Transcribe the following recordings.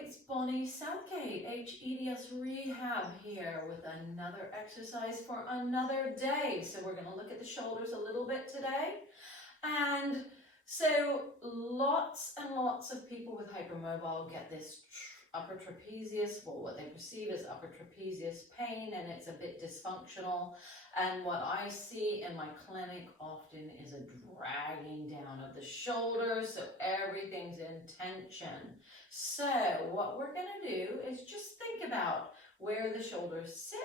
it's Bonnie Southgate, hEDS Rehab here with another exercise for another day. So we're going to look at the shoulders a little bit today. And so lots and lots of people with hypermobile get this upper trapezius, well, what they perceive as upper trapezius pain, and it's a bit dysfunctional. And what I see in my clinic often is a dragging down of the shoulders, so everything's in tension. So what we're going to do is just think about where the shoulders sit.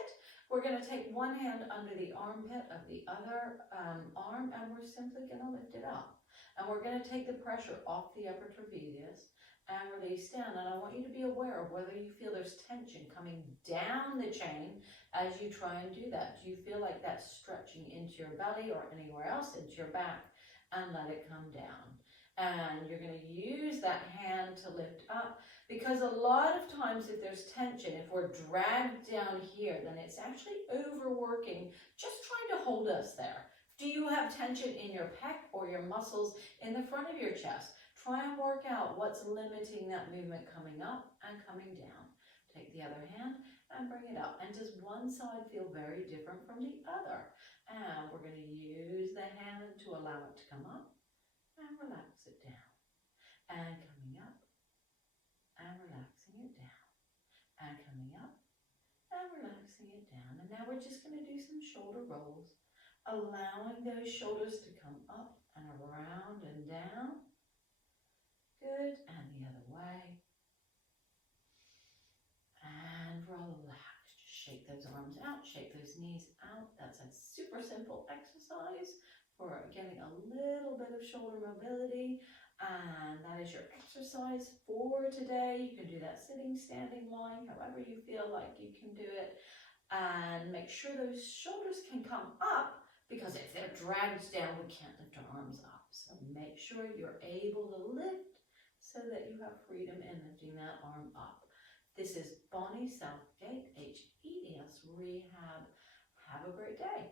We're going to take one hand under the armpit of the other arm, and we're simply going to lift it up. And we're going to take the pressure off the upper trapezius and release down. And I want you to be aware of whether you feel there's tension coming down the chain as you try and do that. Do you feel like that's stretching into your belly or anywhere else into your back? And let it come down. And you're going to use that hand to lift up, because a lot of times if there's tension, if we're dragged down here, then it's actually overworking, just trying to hold us there. Do you have tension in your pec or your muscles in the front of your chest? Try and work out what's limiting that movement coming up and coming down. Take the other hand and bring it up. And does one side feel very different from the other? And we're going to use the hand to allow it to come up and relax it down. And coming up and relaxing it down. And coming up and relaxing it down. And now we're just going to do some shoulder rolls, allowing those shoulders to come up and around and down. Good, and the other way. And relax. Just shake those arms out, shake those knees out. That's a super simple exercise for getting a little bit of shoulder mobility. And that is your exercise for today. You can do that sitting, standing, lying, however you feel like you can do it. And make sure those shoulders can come up, because if they're dragged down, we can't lift our arms up. So make sure you're able to lift so that you have freedom in lifting that arm up. This is Bonnie Southgate, hEDS Rehab. Have a great day.